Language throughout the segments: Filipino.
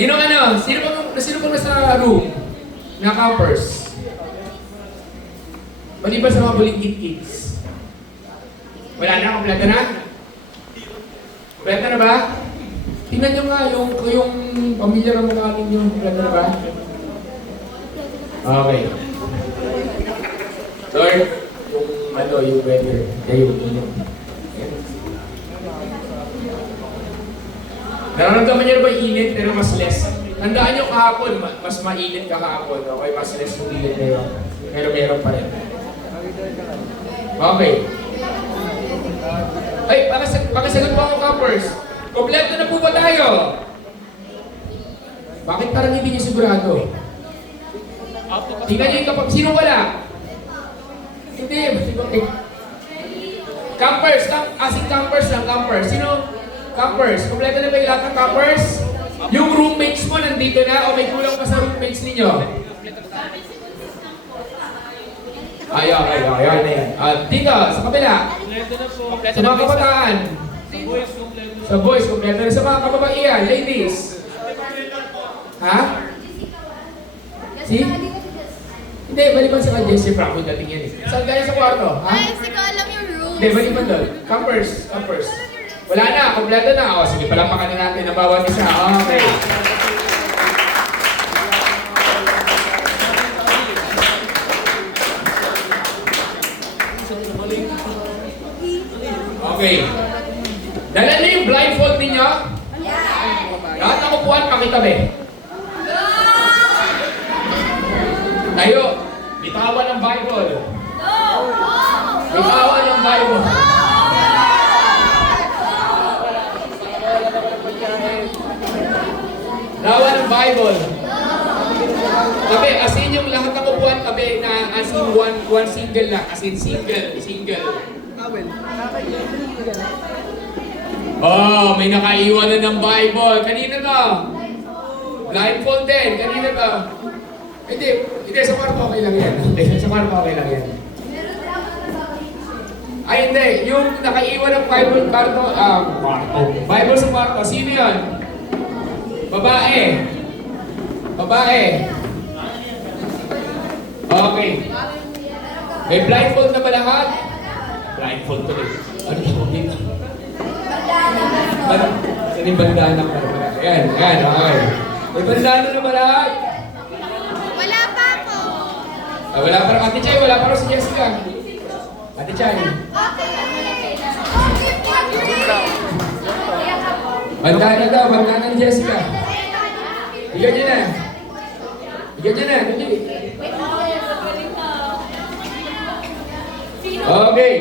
Sino bang nasa room? Na campers? Maliban sa mga bulingit kids. Wala na? Kompleto na? Kompleto na ba? Tingnan nyo nga yung pamilya ng mga ninyo. Kompleto na ba? Okay. Lord, yung weather. Kayo, nararamdaman niyo ba init pero mas less? Tandaan niyo kahapon, mas mainit kahapon. Okay, mas less yung init ngayon. Pero meron pa rin. Okay. Ay, pakasagot po ako, Campers. Kompleto na po ba tayo? Bakit parang hindi niyo sigurado? Tingnan niyo yung kapag sino wala? Hindi. Campers, asing campers lang, campers. Sino? Campers. Kompleto na ba yung lahat ng campers? Yung roommates mo nandito na o may kulang pa sa roommates ninyo? Ayun na yan. Dito, sa kabila. Sa mga kabataan. Sa boys, kompleto na. Sa mga kababaihan, ladies. Ha? See? Hindi, balipan sa kanya. Si Franco dating yan eh. Saan kaya sa kwarto? Ha? Ay, sige, alam yung rules. Hindi, balipan doon. Campers. Wala na, kompleto na. O, sige, palampakan na natin ang bawat isa. Okay. Okay. Dala na yung blindfold ninyo? Lahat ng upuan, pakitabi. Tayo, bitawan ng Bible. Bitawan ng Bible. Lawan ng Bible. Tabi, as in yung lahat ng upuan, tabi na as in one single lang. As in single. Oh, may nakaiwan na ng Bible. Kanina to? Blindfold din. Kanina to? Hindi, sa kwarto okay lang yan. Sa kwarto okay lang yan. Ay, hindi. Yung nakaiwan ng Bible kwarto, Bible sa kwarto, sino yun? Babae. Okay. May blindfold na ba lahat? Blindfold to rin. Ano tawag dito? Saan yung bandana pa? Ayan, okay. May bandana na ba lahat? Wala pa po. Wala pa rin. Ate Chay, wala pa rin si Jessica. Ate Chay. Bandana daw, bandana ni Jessica. Bigyan niyo na. Dali. Okay.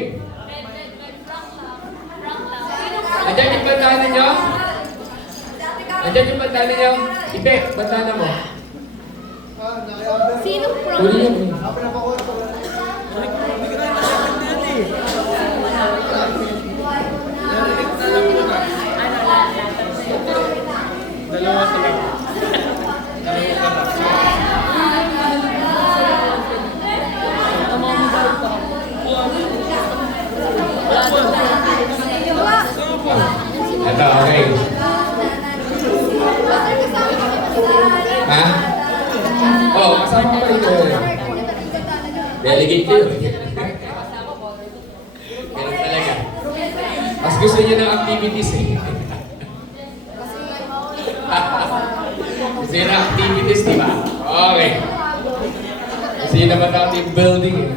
Andiyan yung bandana niyo? Ibe, bandana mo. Sinong prom? Tuloy yan. Dalawa sa lang. Ito, okay. Ha? Oo, kasama ka rito. Delegate kayo. Ganun talaga. Mas gusto niyo ng activities eh. Gusto niyo ng activities, di ba? Okay. Gusto niyo naman ng team building eh.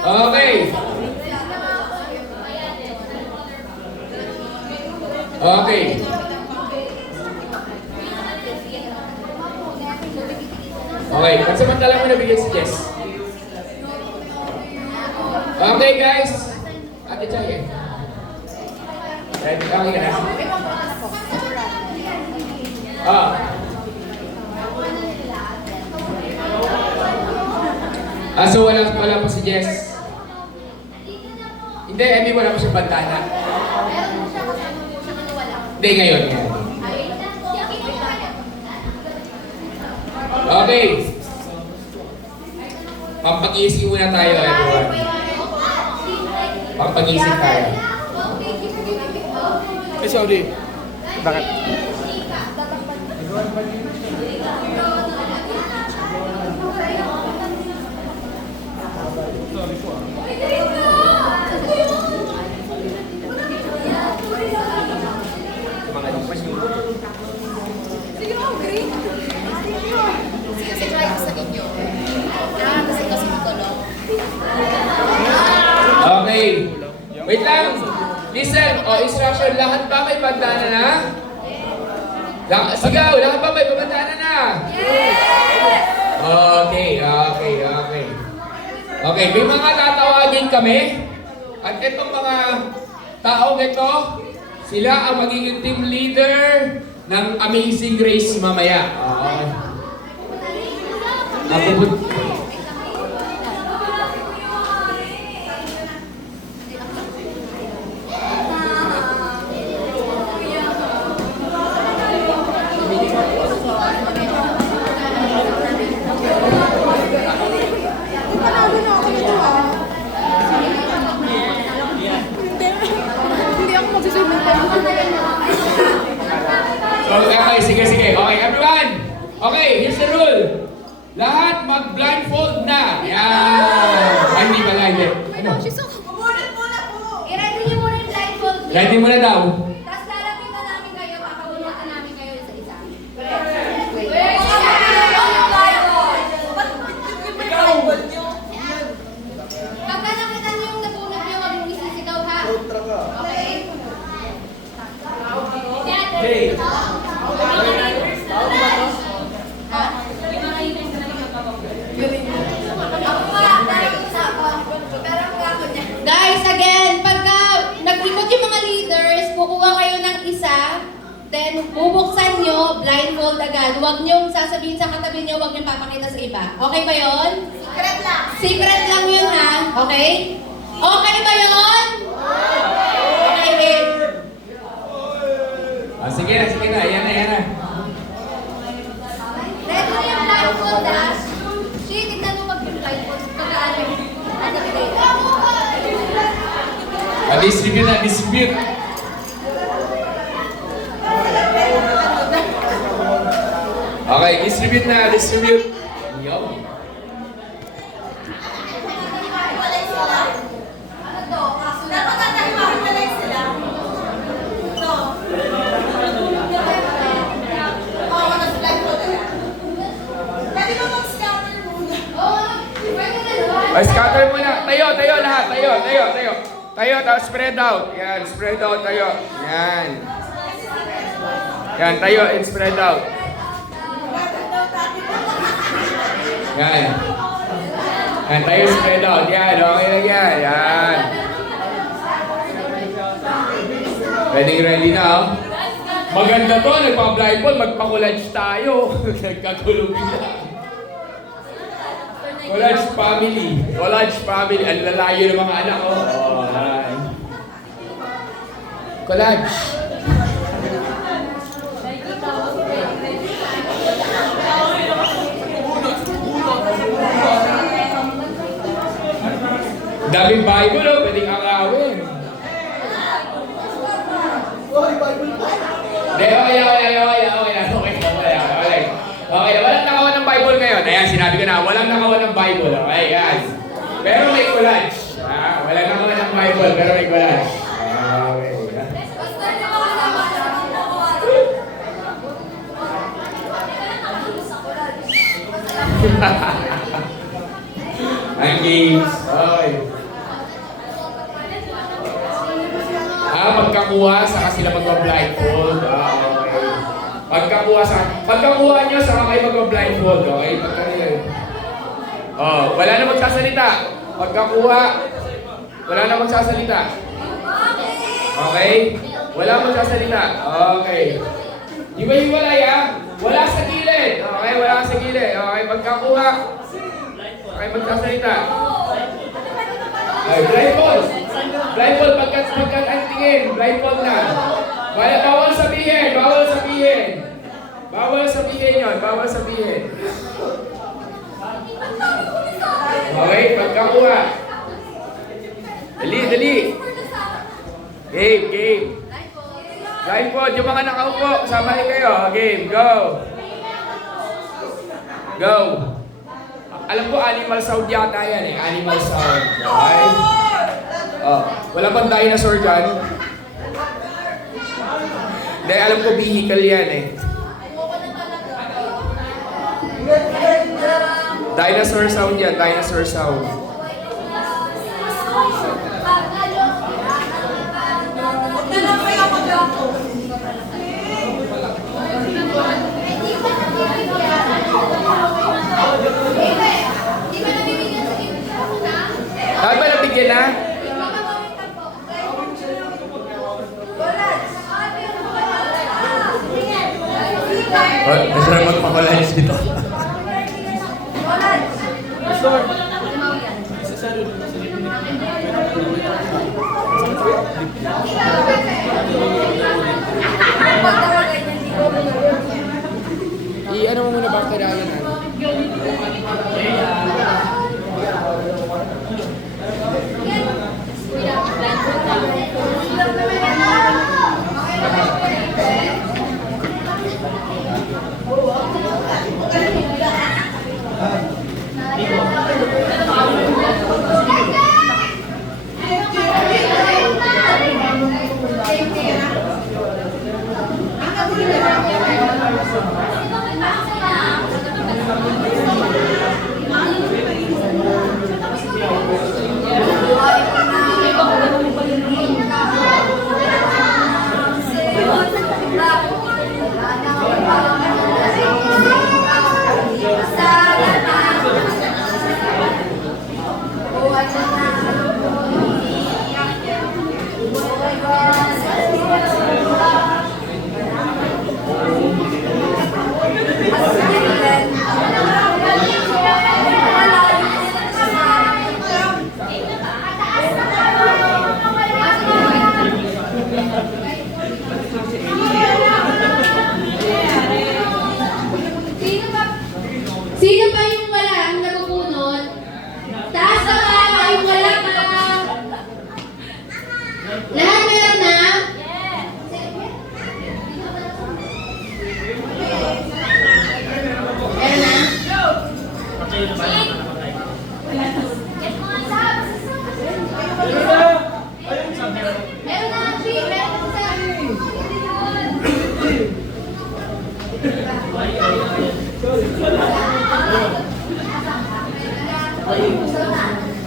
Okay. Okay. Okay, pansamantala mo nabigyan si Jess. Okay guys. Ate Chay eh. Ready? Okay ka na? So wala pa si Jess. Hindi, I mean wala pa siyang bandana. Hindi, ngayon. Okay. Pampagising muna tayo, everyone. Pampagising tayo. Sorry. Bakit? Kasi try ko sa inyo. Kasi ito lang. Okay. Wait lang. Listen, instruction, lahat ba may bandana na? Sigaw, lahat ba may bandana na? Okay. Okay, may mga tatawagin kami. At itong mga taong ito, sila ang magiging team leader ng Amazing Grace mamaya. Okay. Hindi ako magsusunod. Okay, sige. Okay, everyone. Okay, here's the rule. Lahat mag-blindfold na. Yan. Ay, hindi pala, hindi. Ano? Kukunin muna po. I-ready niyo muna yung blindfold niyo. Ready mo na daw. Tapos lalapitan namin kayo, pakabulutan namin kayo isa-isa. Pagka nakita niyo yung natunod niyo, huwag mong isisigaw ha. Okay? Okay. Guys, again, pagka nag-ikot yung mga leaders, kukuha kayo ng isa, then bubuksan nyo, blindfold agad. Huwag nyo sasabihin sa katabi nyo, huwag nyo papakita sa iba. Okay ba yon? Secret lang. Secret lang yun ha, okay? Okay ba yon? Okay. Sige na. Yan na. Ready na yung blindfold ha? Shit, tignan mo mag-blindfold. Pagka-ano. Distribute. Okay, distribute. Yo. Ay, scatter muna. Tayo lahat. Tayo, tapos spread out. Yan, spread out tayo. Yan, tayo and spread out. Yan, tayo spread out. Yan, okay lang yan. Yan. Ready na, oh. Maganda to, nagpa-blindfold, magpa-collage tayo. Nagkagulong bigla. Collage family. Ang lalayo ng mga anak ko. Oh, hi. Collage. Daming Bible, oh. Pwedeng akawin. Okay, walang nakawan ng Bible ngayon. Ayan, sinabi ko na, walang nakawan ng Bible. Okay, yan. Pero may collage. Walang nakawan ng Bible, pero may collage. Okay. Ang games. Okay. Pagkakuha, saka sila mag-blindfold. Okay. Pagkakuha nyo, saka kayo mag-blindfold. Okay? Wala na magsasalita. Pagkakuha, wala na magsasalita. Okay? Wala magsasalita. Okay. Di ba hiwalay, ha? Wala sa gilid. Okay? Wala sa gilid. Okay? Pagkakuha, okay, magsasalita. Ay, blindfold. Blindfold, pagkat ang tingin. Blindfold na. Bawal sabihin. Bawal sabihin. Okay, pagkakuha. Dali. Game. Blindfold, yung mga nakaupo, kasama rin kayo. Game, go. Go! Alam ko, animal sound yata yan eh. Animal sound. Okay? Oh, wala bang dinosaur dyan? Hindi, alam ko vehicle yan eh. Dinosaur sound yan, dinosaur sound. Dapat ba nabigyan na? Masarap magpakulayos dito. I-ano mo muna ba kailangan na? Sino pa yung wala ang nabubunot? Taas ka ba? Yung wala ka. Lahat meron na? Meron na? Meron na, Chi. Meron na.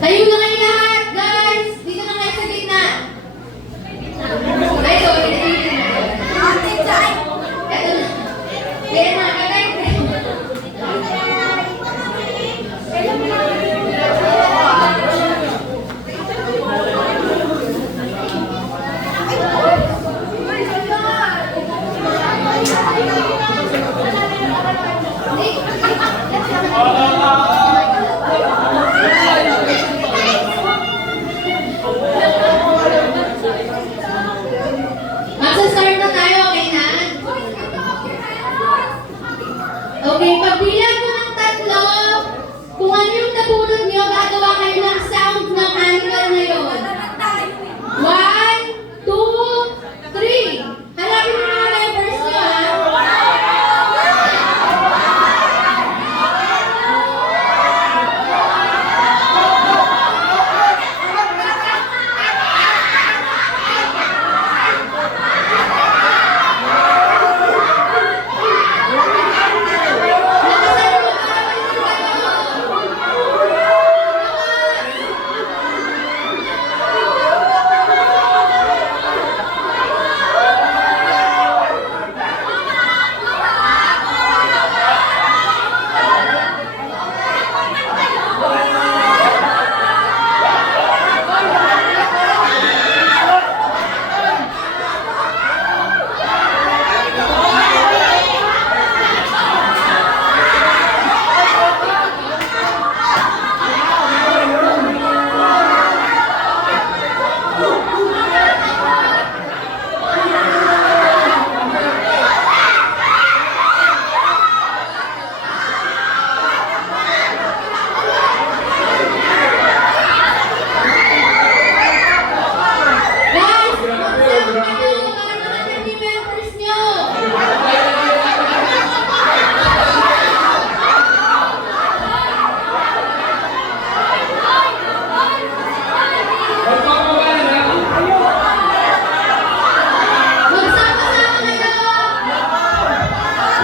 Tayo na kayo lahat, guys! Dito na kayo sa gitna. Ay, sorry. Eto na. Yan na, katay. Magsa-start na tayo, okay na?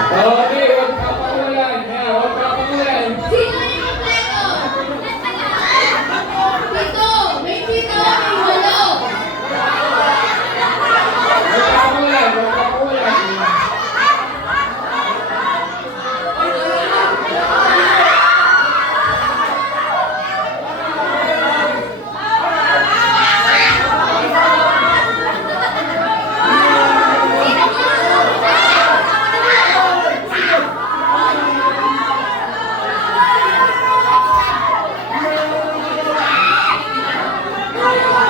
Okay, huwag papakulan. Huwag papakulan. Sino yung kompleto? Pito. May pito, may walo. Huwag papakulan. Huwag papakulan.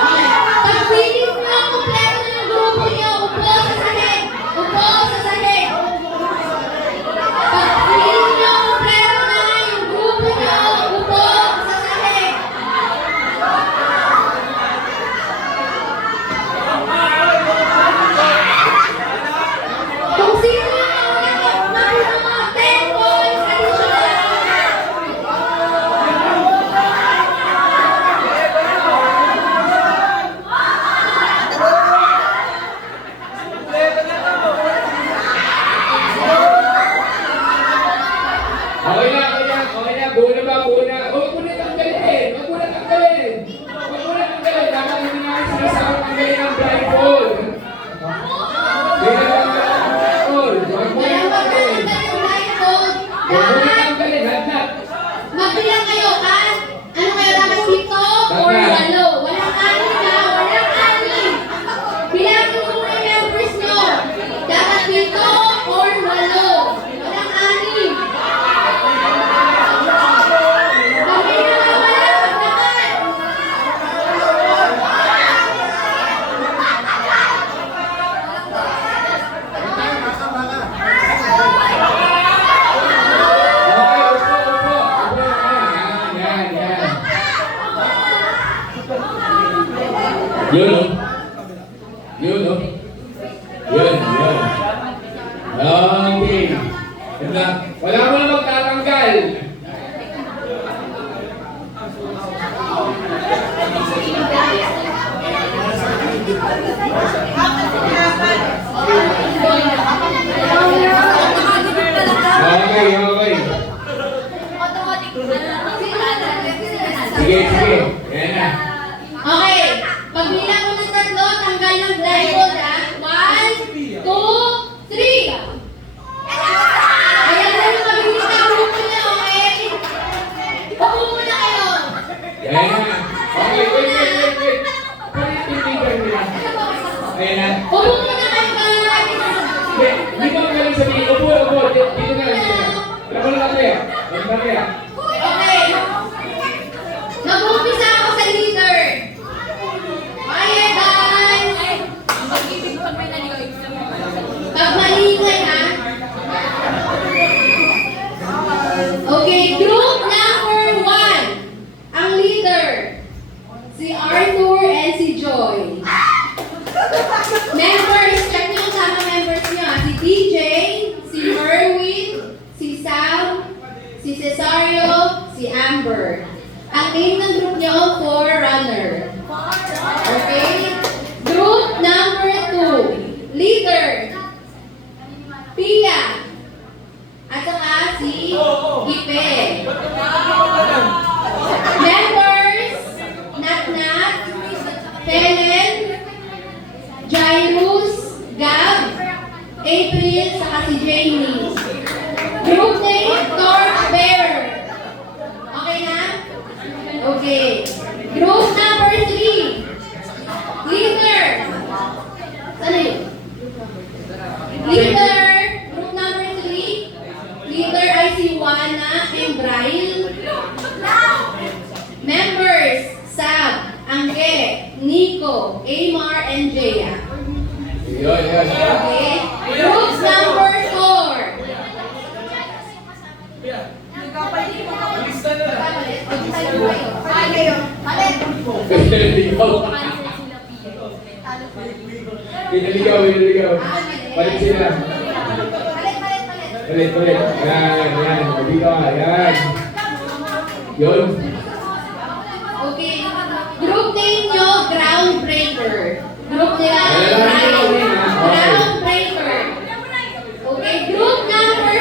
Pag-feeling nyo ang kompleto ng grupo nyo, upo sa sahig. Upo sa sahig. Pag-feeling nyo ang kompleto na yung grupo nyo, upo sa sahig. Kung sino yung mga 10 points additional. Okay na, okay na, okay na. Buo na ba? Buo na. Huwag mo na tanggalin. Huwag mo na tanggalin. Huwag mo na tanggalin. Dapat hindi namin sinasabi tanggalin ang blindfold. Hindi na tanggalin ang blindfold. Huwag mo na Kaya wag tanggalin. na yung blindfold. Huwag mo na Dapat tanggalin. Lahat. magbilang kayo, ha? Ano kayo dapat 7 or 8? Walang 6 na, walang 6. Bilangin mo muna yung members nyo. Dapat 7 or 8. Walang 6. Kami na wala pagdakan. Okay, upo, upo. Upo na. Yan, yan. Yun, oh. Yun, oh. Yun, yun. Okay. Wala mo na magtatanggal. Okay, okay. Sige, sige. Yan na. Okay, pagbilang ko ng 3, tanggal ng blindfold, ha? 1, 2, 3. Kaya na yung mabilis na grupo niya, okay? Upo muna kayo. Yan na. Okay, wait. Pag-itindigan nila. Ayan na. Upo muna kayo, guys. Hindi mo ang galing sabihin. Upo, upo. Dito na lang. Wala ko lang kaya. Wala ko kaya. Okay. Mag-umpisa ako sa leader. Okay, guys. Pag malingay, ha? Okay, group number 1. Ang leader, si Arthur and si Joy. Members, check nyo yung sama members nyo. Si DJ, si Merwin, si Sam, si Cesario, si Amber. Ang name ng group nyo, Forerunner. Okay? Group number 2. Leader, Pia. At saka si Ipe. Members, Natnat, Helen, Jairus, Gab, April, saka si Jamie. Group name, Torch Bearer. Okay na? Okay. Group number 3. Leader. Ano yun? Leader. Group number 3. Leader ay si Juana and Braille. Members, Sab, Angge, Nico, Amar, and Jaya. Yun, yun. Okay? Group number 4. Pinaligaw. Balik sila. Balik. Yan. Mabigaw. Yan. Yun. Okay. Group name nyo, Groundbreaker. Group nila, Groundbreaker. Groundbreaker. Okay, group number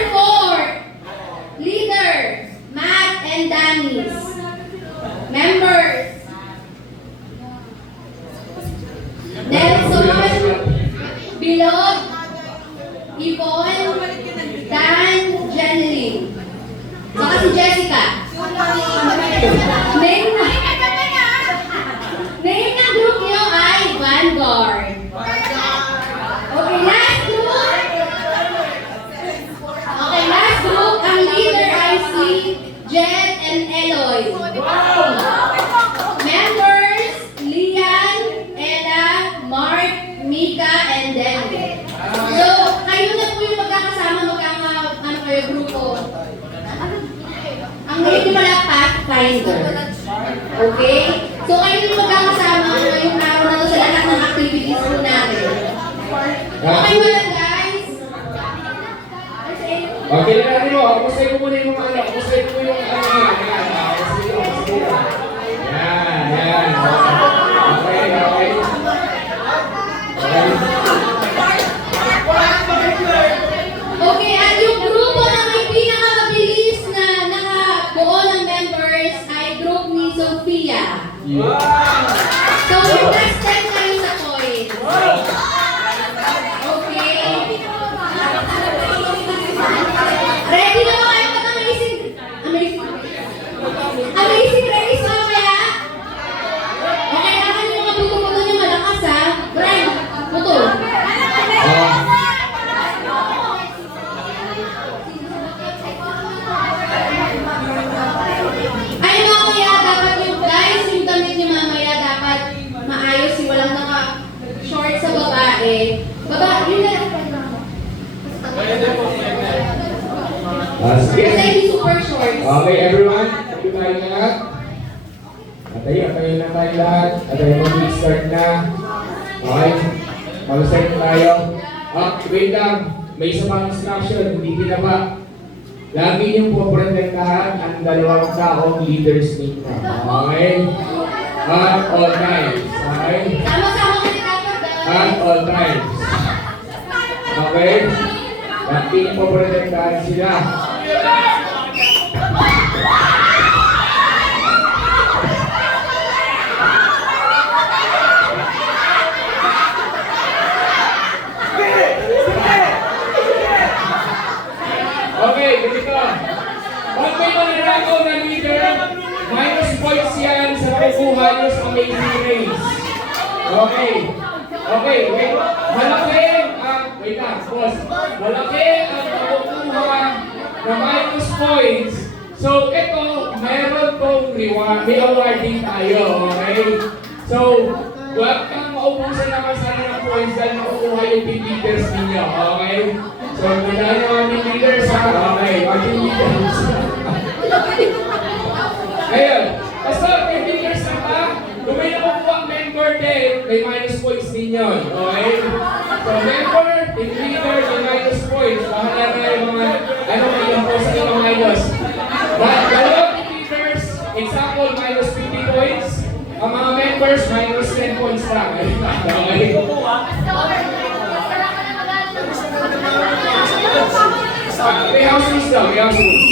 Jen and Eloy. Members, Lian, Ella, Mark, Mika, and Denver. So, kayo na po yung magkakasama, ano kayo, grupo. Ang name nyo pala, Pathfinder. Okay? So, kayo yung magkakasama ngayong araw na to sa lahat ng activities po natin. Okay mo lang, guys? Okay na natin mo. Kamustahin mo muna yung mga ano. Kamustahin mo yung ano. Yan. Okay. Okay, at yung grupo na may pinakamabilis na nakabuo ng members ay group ni Sophia. So, yung plus 10 kayo sa coins. Okay. Ready na ba kayo pag-amazing race mamaya? Okay, akan yung mga buto-buto niyo malakas ha. Brian, buto. Ay, mamaya dapat yung guys, yung damit niyo mamaya dapat maayos, yung walang naka-short sa babae. Yun na. Sige. Kasi hindi super short. Okay, everyone. Thank you tayo lahat. Atayin na tayo lahat. Atayin mag-start na. Okay. Mag-start tayo. Wait lang. May isa pang instruction. Hindi pinaba. Lagi niyong poprotektahan ang dalawang taong leaders ninyo. Okay? At all times. Okay? Sama-sama kami dapat guys. At all times. Okay? Lagi niyong poprotektahan sila. Okay, ganito. Pag may mananakaw na leader, minus points yan sa kukuha nyo sa Amazing Race. Okay. Wait. Malaki wait lang, boss. Malaki ang kukuha na minus points. So, ito, meron tong reward. May awarding tayo, okay? So, huwag kang maubusan naman sana ng points dahil nakukuha yung team leaders ninyo, okay? So, magandaan yung aming leaders, ha? Okay, aming leaders. Ngayon, basta, team leaders na ba? Kung may nakukuha ang member din, may minus points din yun, okay? So, member, team leader, may minus points. Bahala na yung mga, yung post na yung minus. Dalawang team leaders, example, minus 50 points. Ang mga members, minus 10 points lang. Okay? May house rules daw, may house rules.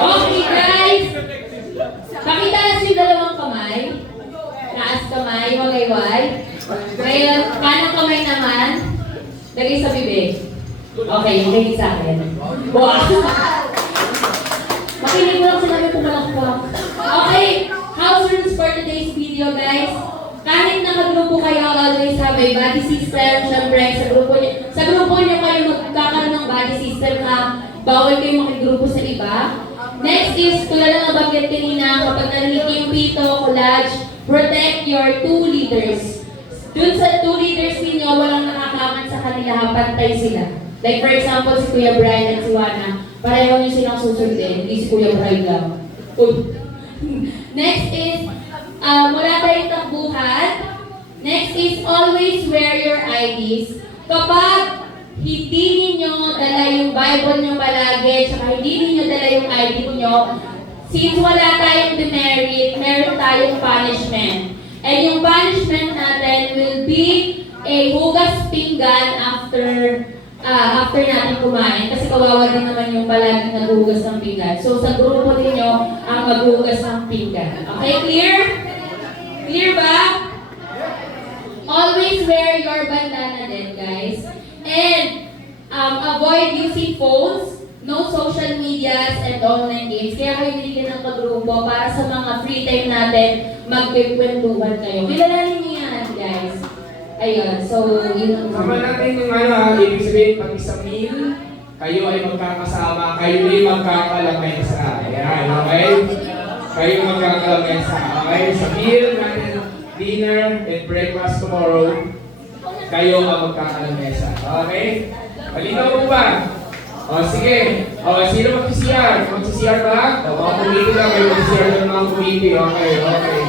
Okay guys, pakita na yung dalawang kamay. Taas kamay, wagayway. Ngayon, kanang kamay naman, lagay sa bibig. Okay, makinig sa akin. Wow! Makinig mo lang sinabi pumalakpak. Okay, house rules for today's video guys. Kahit nakagrupo kayo, always have a body system. Siyempre, sa grupo niyo kayo magkakaroon ng body system na bawal kayo makigrupo sa iba. Next is, tulad ng nabanggit kanina, kapag narinig yung pito, collage, protect your two leaders. Dun sa two leaders ninyo, walang nakakaman sa kanila, pantay sila. Like for example, si Kuya Brian at si Wana, pareho nyo silang susundin, hindi si Kuya Brian lang. Next is, wala tayong takbuhan. Next is, always wear your IDs. Kapag hindi ninyo dala yung Bible nyo palagi, tsaka hindi ninyo dala yung ID nyo, since wala tayong demerit, meron tayong punishment. And yung punishment natin will be a hugas pinggan after natin kumain. Kasi kawawa din naman yung palaging naghugas ng pinggan. So sa grupo ninyo ang maghugas ng pinggan. Okay, clear? Clear ba? Always wear your bandana din, guys. And avoid using phones, no social medias, and online games. Kaya kayo binigyan ng kagrupo para sa mga free time natin, magkikwentuhan kayo. Kilalanin niyo yan, guys. Ayun, so yun ang Sama natin yung ibig sabihin, pag isang meal, kayo ay magkakasama, kayo ay magkakalamesa. Ayan, okay? Kayo magkakalamesa. Okay? Sa meal natin, dinner and breakfast tomorrow, kayo ang magkakalamesa. Okay? Malinaw po ba? O sige. O sino mag-CR? Mag-CR ba? O mga committee lang, kayo mag-CR ng mga committee. Okay, okay.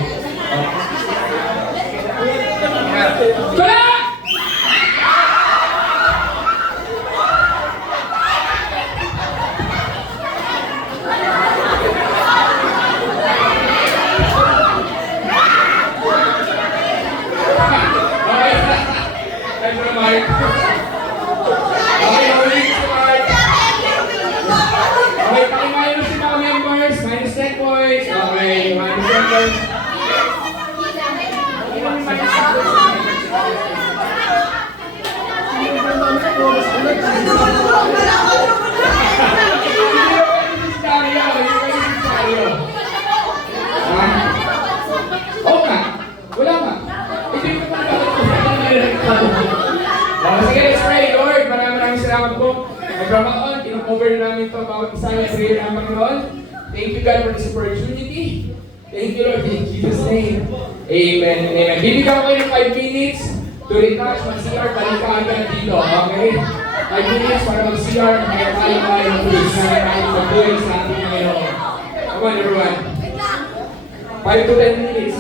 Tara! Okay, pakimayo si mga members. Minus 10 points. Okay, minus 10 points. Oo nga. Wala ka. Hindi ko pa sige, let's pray. Lord, maraming salamat po. Nagkakaon, in-over namin ito bawat isa na prayer ng Panginoon. Thank you God for this opportunity. Thank you Lord in Jesus' name. Amen and amen. Bibigyan ko kayo ng 5 minutes to retouch, mag-CR, balik ka agad dito. Okay? 5 minutes para mag-CR, kaya tayo mag-pulis na natin mag-pulis sa ating Panginoon. Come on everyone. 5 to 10 minutes.